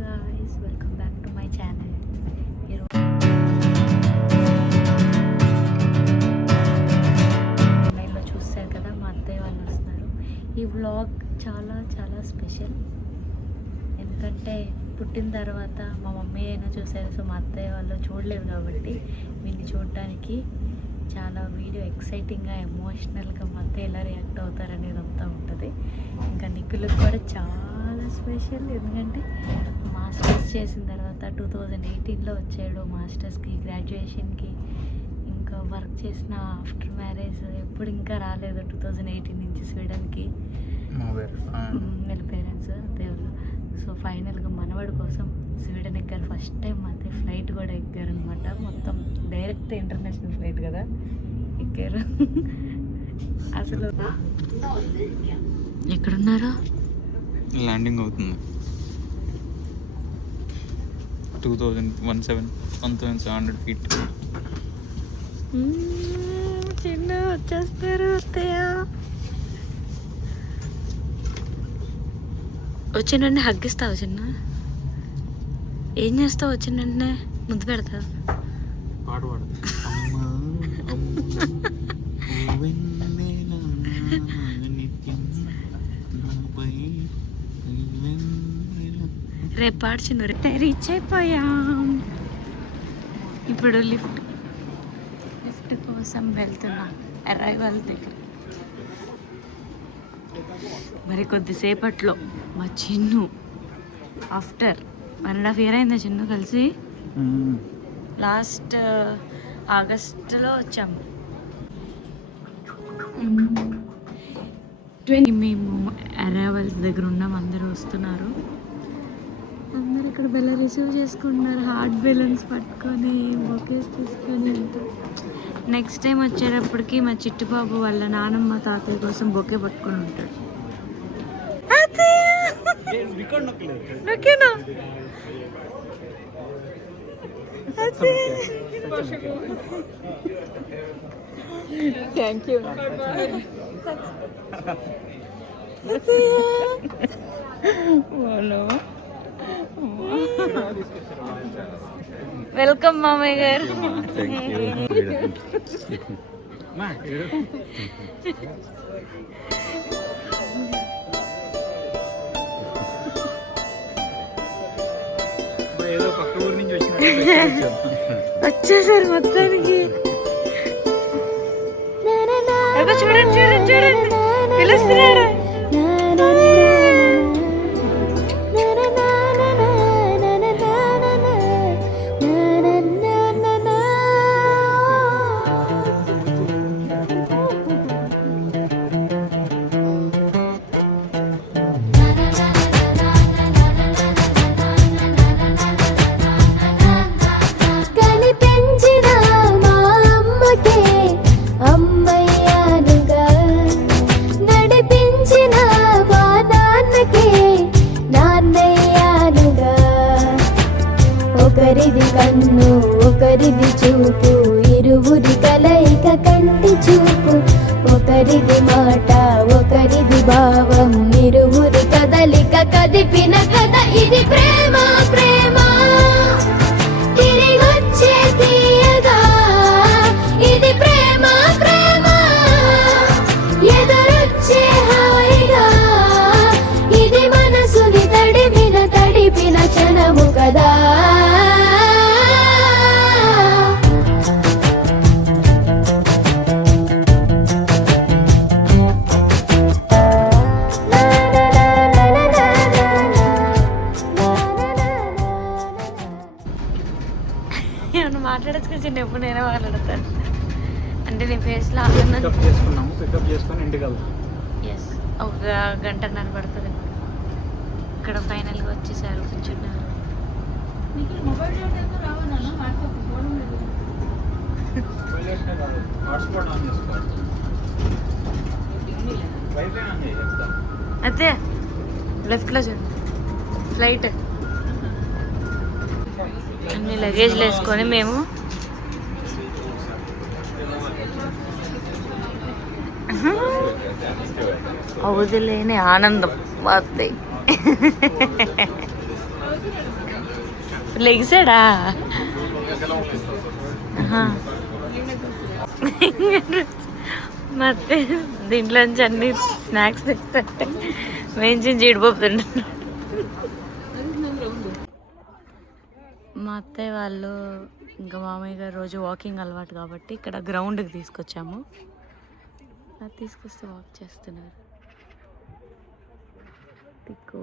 Guys, welcome back to my channel. ఆన్లైన్లో చూస్తారు కదా, మా అత్తయ్య వాళ్ళు వస్తున్నారు. ఈ వ్లాగ్ చాలా చాలా స్పెషల్. ఎందుకంటే పుట్టిన తర్వాత మా మమ్మీ అయినా చూసారు, సో మా అత్తయ్య వాళ్ళు చూడలేదు కాబట్టి వీళ్ళని చూడడానికి చాలా వీడియో ఎక్సైటింగ్గా ఎమోషనల్గా మా అత్తయ్య ఎలా రియాక్ట్ అవుతారనేది అంతా ఉంటుంది. ఇంకా నిఖిల్కి కూడా చాలా స్పెషల్, ఎందుకంటే మాస్టర్స్ చేసిన తర్వాత 2018లో వచ్చాడు మాస్టర్స్కి, గ్రాడ్యుయేషన్కి. ఇంకా వర్క్ చేసిన ఆఫ్టర్ మ్యారేజ్ ఎప్పుడు ఇంకా రాలేదు 2018 నుంచి స్వీడన్కి వీళ్ళ పేరెంట్స్ దేవుళ్ళు. సో ఫైనల్గా మనవాడి కోసం స్వీడన్ ఎక్కారు. ఫస్ట్ టైం అయితే ఫ్లైట్ కూడా ఎక్కారు అనమాట. మొత్తం డైరెక్ట్ ఇంటర్నేషనల్ ఫ్లైట్ కదా ఎక్కారు. అసలు ఎక్కడున్నారో ల్యాండింగ్ అవుతుంది. 1700 ఫీట్. చిన్న వచ్చేస్తారు అత్తయ్య. వచ్చిందంటే హగ్గిస్తావు చిన్న? ఏం చేస్తావు వచ్చిందంటే? ముద్దు పెడతావు? పాట పాడు. రేపు పాడు చిన్న. రీచ్ అయిపోయాం. ఇప్పుడు లిఫ్ట్ కోసం వెళ్తున్నాం అరైవల్ దగ్గర. మరి కొద్దిసేపట్లో మా చిన్ను ఆఫ్టర్ 1.5 year అయిందా చిన్ను కలిసి? లాస్ట్ ఆగస్టులో వచ్చాము. మేము అరైవల్స్ దగ్గర ఉన్నాం. అందరూ వస్తున్నారు. అందరు ఇక్కడ బెల్ల రిసీవ్ చేసుకుంటున్నారు, హార్ట్ బెలూన్స్ పట్టుకొని, బొకేస్ తీసుకొని. నెక్స్ట్ టైం వచ్చేటప్పటికి మా చిట్టుబాబు వాళ్ళ నానమ్మ తాతయ్య కోసం బొకే పట్టుకొని ఉంటాడు. Thank you. వెల్కమ్ మామయ్య గారు. ఏదో పక్క ఊరు నుంచి వచ్చేసారు మొత్తానికి. చూడండి చూడండి చూడండి పిలుస్తున్నారు. ఒకరిది కన్ను ఒకరిది చూపు, ఇరువురి కలయిక కంటి చూపు. ఒకరిది మాట ఒకరిది భావం, ఇరువురి కదలిక కదిపిన కథ ఇది. ప్రేమ ప్రేమ తిరిగొచ్చే తీయగా, ఇది ప్రేమ ప్రేమ ఎదురొచ్చే హాయిగా. ఇది మనసుని తడిపిన క్షణము కదా. ఏమన్నా మాట్లాడచ్చు చిన్న, ఎప్పుడు నేనే మాట్లాడతాను. అంటే నీ ఫేస్లో పికప్ చేసుకొని ఇంటికి వెళ్తాం. ఎస్, 1 గంటన్నర పడుతుంది. ఇక్కడ ఫైనల్గా వచ్చేసారు, కూర్చున్నారు. అదే లెఫ్ట్లో చూడండి ఫ్లైట్. అన్ని లగేజ్లు వేసుకొని మేము అవధులేని ఆనందం వార్తయి. లెగిసాడా? ಮತ್ತೆ దీంట్లోంచి అన్ని స్నాక్స్ తెస్తుంటే వేయించి జీడిపోతుంటారు. మా అత్తయ్య వాళ్ళు ఇంకా మామయ్య గారు రోజు వాకింగ్ అలవాటు కాబట్టి ఇక్కడ గ్రౌండ్కి తీసుకొచ్చాము. అది తీసుకొస్తే వాక్ చేస్తున్నారు. పిక్కు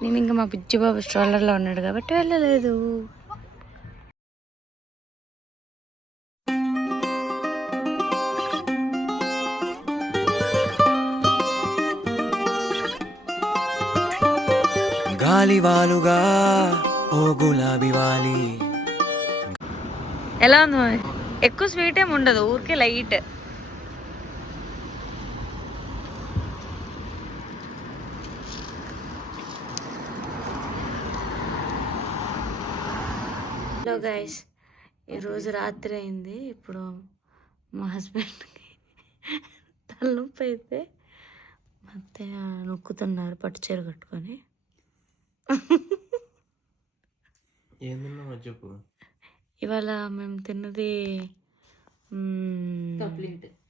నేను ఇంకా మా పిచ్చి బాబు స్ట్రాలర్లో ఉన్నాడు కాబట్టి వెళ్ళలేదు. గాలి వాలుగా ఓ గులాబీ వాలి. ఎలా ఉంది? ఎక్కువ స్వీట్ ఏమి ఉండదు, ఊరికే లైట్. హలో గైస్, ఈరోజు రాత్రి అయింది. ఇప్పుడు మా హస్బెండ్కి తలనొప్పి అయితే మా అత్తయ్య నొక్కుతున్నారు పట్టుచీర కట్టుకొని. చెప్పు. ఇవాళ మేము తిన్నది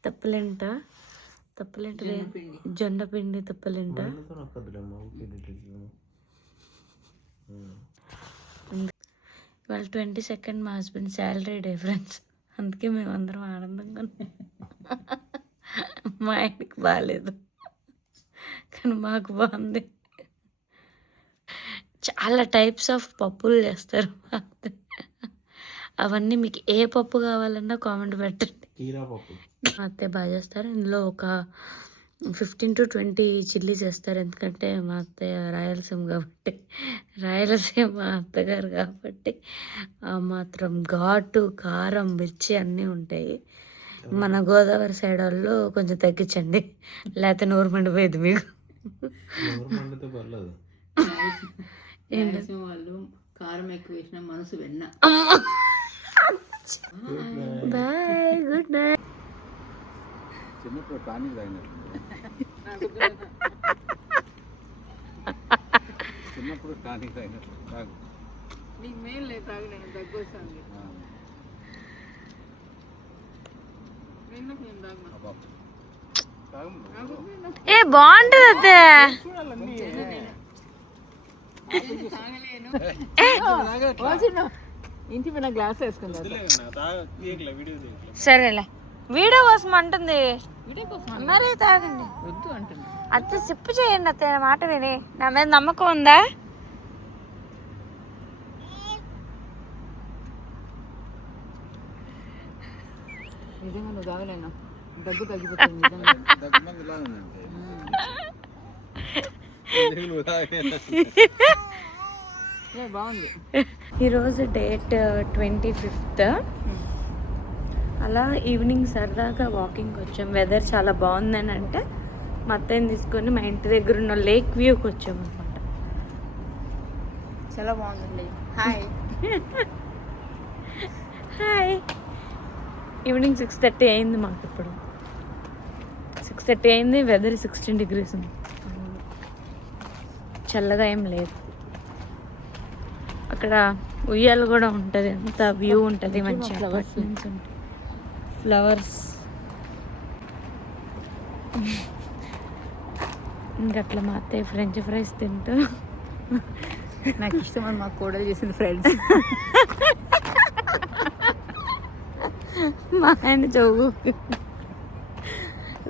తప్పలేంట జొన్న పిండి తప్పలేంట. ఇవాళ 22nd మా హస్బెండ్ శాలరీ డే ఫ్రెండ్స్. అందుకే మేము అందరం ఆనందంగా ఉన్నాం. మా ఆయనకి బాగాలేదు కానీ మాకు బాగుంది. చాలా టైప్స్ ఆఫ్ పప్పులు చేస్తారు. అవన్నీ మీకు ఏ పప్పు కావాలన్నా కామెంట్ పెట్టండి. మా అత్తయ్య బాగా చేస్తారు. ఇందులో ఒక 15 to 20 చిల్లీస్ వేస్తారు. ఎందుకంటే మా అత్తయ్య రాయలసీమ కాబట్టి, రాయలసీమ అత్తగారు కాబట్టి ఆ మాత్రం ఘాటు, కారం, మిర్చి అన్నీ ఉంటాయి. మన గోదావరి సైడ్ వాళ్ళు కొంచెం తగ్గించండి, లేకపోతే నోరు మండిపోయేది మీకు. వాళ్ళు కారం ఎక్కువ వేసిన మనసు వెన్న. Bye, good night. చిన్నప్పుడు టానిక్ తాగినట్టు, చిన్నప్పుడు టానిక్ తాగినట్టు. నీకు మెయిన్ లేదు తాగి, నేను దగ్గు వస్తుంది. ఏ బాగుంటుంది అదే. ఇంటి మీద గ్లాస్ వేసుకుందా? సరేలే, వీడియో కోసం అంటుంది. మరి తాగండి వద్దు అంటుంది. అత్త సిప్పు చేయండి అత్త, మాట విని. నా మీద నమ్మకం ఉందా? నిజంగా నువ్వు తాగలేనా? దగ్గు తగ్గిపోతుంది. బాగుంది. ఈరోజు డేట్ 25th. అలా ఈవినింగ్ సరదాగా వాకింగ్కి వచ్చాం. వెదర్ చాలా బాగుందని అంటే మా అత్తయ్యని తీసుకొని మా ఇంటి దగ్గర ఉన్న లేక్ వ్యూకి వచ్చాం అనమాట. చాలా బాగుందండి. Hi hi. ఈవినింగ్ 6:30 అయింది మాకు. ఇప్పుడు 6:30 అయింది. వెదర్ 16 degrees ఉంది. చల్లగా ఏం లేదు. అక్కడ ఉయ్యాలు కూడా ఉంటుంది, అంత వ్యూ ఉంటుంది, మంచి అపార్ట్మెంట్స్ ఉంటాయి, ఫ్లవర్స్. ఇంకట్లా మా అత్తయ్య ఫ్రెంచ్ ఫ్రైస్ తింటూ. నాకు ఇష్టమని మా కోడలు చేసింది ఫ్రెండ్స్. మా ఆయన చౌగు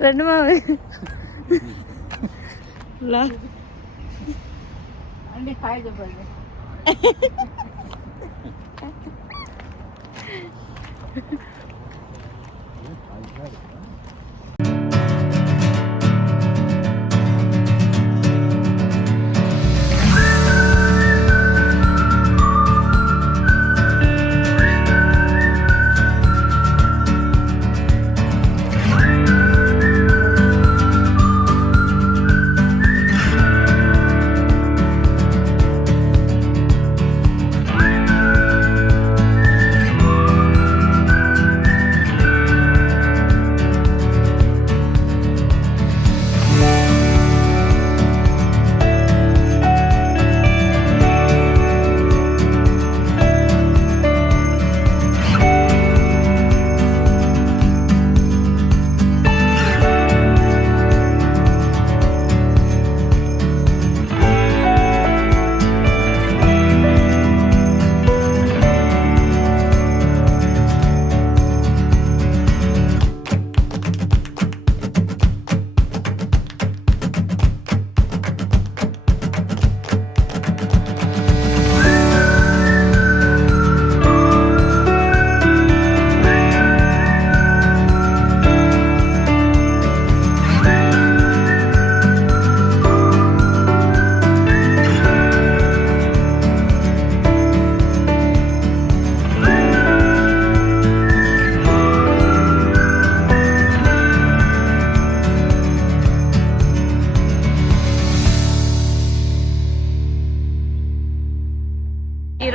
రెండు మా అండి హాయ్ చెప్పండి.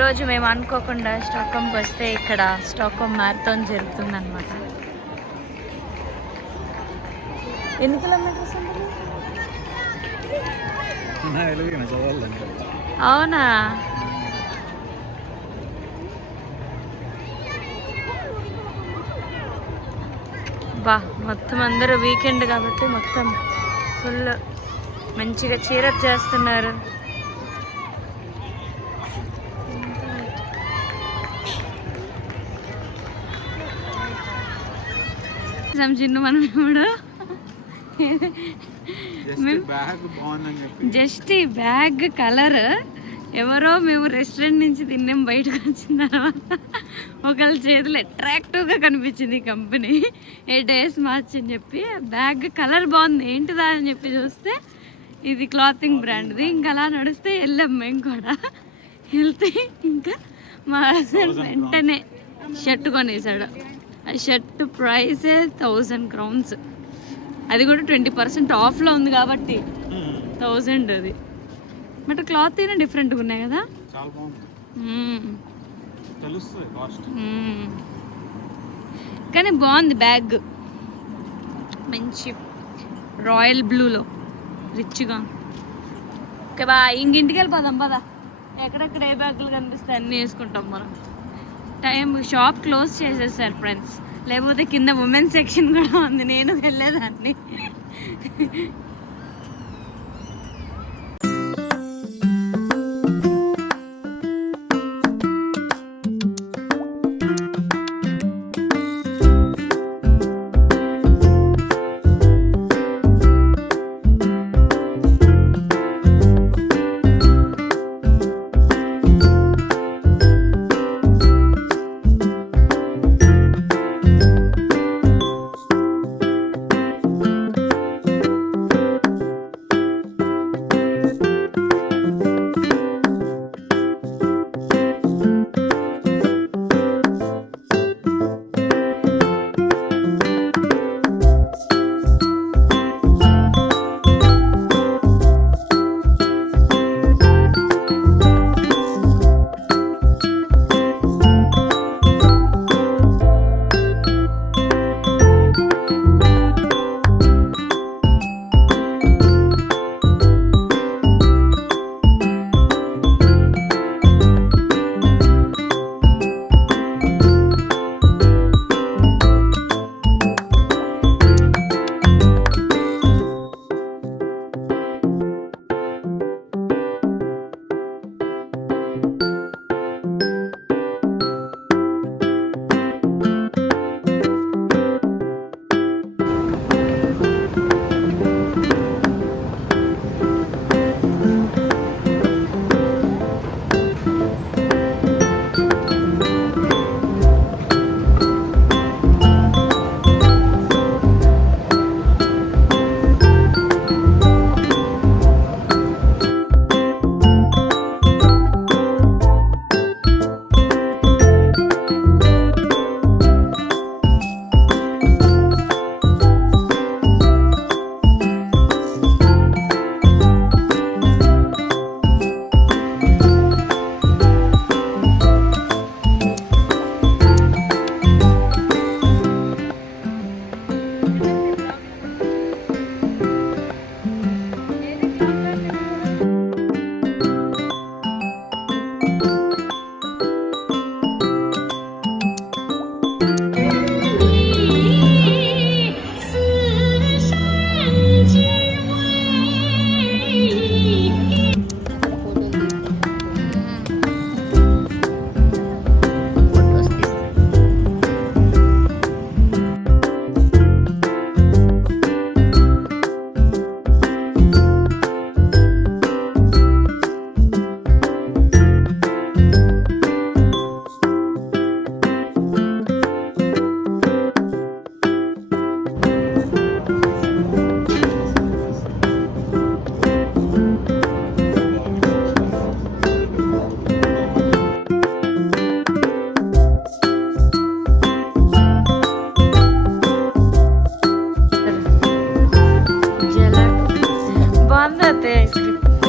ఈరోజు మేము అనుకోకుండా స్టాక్హోమ్కి వస్తే ఇక్కడ స్టాక్హోమ్ మ్యారథాన్ జరుగుతుందన్నమాట. ఎన్ని కిలోమీటర్స్ ఉంటుంది? అవునా? బా మొత్తం అందరూ వీకెండ్ కాబట్టి మొత్తం ఫుల్ మంచిగా చీరప్ చేస్తున్నారు. చిన్న మనం ఇప్పుడు జస్ట్ ఈ బ్యాగ్ కలర్ ఎవరో మేము రెస్టారెంట్ నుంచి తిన్నాం, బయటకు వచ్చిన తర్వాత ఒకళ్ళ చేతులు అట్రాక్టివ్గా కనిపించింది ఈ కంపెనీ ఏ డేస్ మార్చ్ అని చెప్పి. బ్యాగ్ కలర్ బాగుంది, ఏంటిదా అని చెప్పి చూస్తే ఇది క్లాతింగ్ బ్రాండ్ది. ఇంకా అలా నడిస్తే వెళ్ళాం మేము కూడా. వెళ్తే ఇంకా మా హస్బెండ్ వెంటనే షర్ట్ కొనేసాడు. ఆ షర్ట్ ప్రైసే 1000 crowns. అది కూడా 20% ఆఫ్లో ఉంది కాబట్టి 1000 అది. బట్ క్లాత్ అయినా డిఫరెంట్గా ఉన్నాయి కదా. కానీ బాగుంది బ్యాగ్, మంచి రాయల్ బ్లూలో రిచ్గా. ఓకే బా, ఇంటికి వెళ్ళిపోదాం పదా. ఎక్కడెక్కడ ఏ బ్యాగులు కనిపిస్తాయి అన్నీ వేసుకుంటాం మనం. టైం షాప్ క్లోజ్ చేసేసారు ఫ్రెండ్స్, లేకపోతే కింద ఉమెన్స్ సెక్షన్ కూడా ఉంది, నేను వెళ్ళేదాన్ని.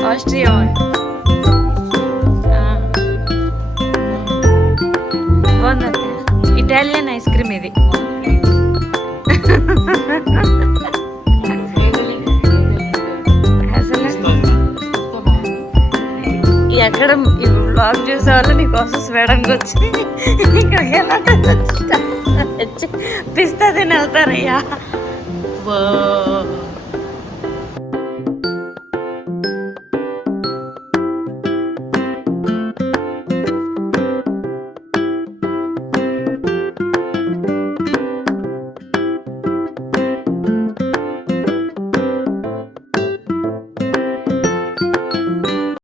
Austria. ఇటాలియన్ ఐస్ క్రీమ్ ఇది. అసలు ఎక్కడ ఈ బ్లాగ్ చూసే వాళ్ళు నీకోసం స్వీడంకి వచ్చి ఇక్కడికి ఎలా పిస్తా తిని వెళ్తారయ్యా.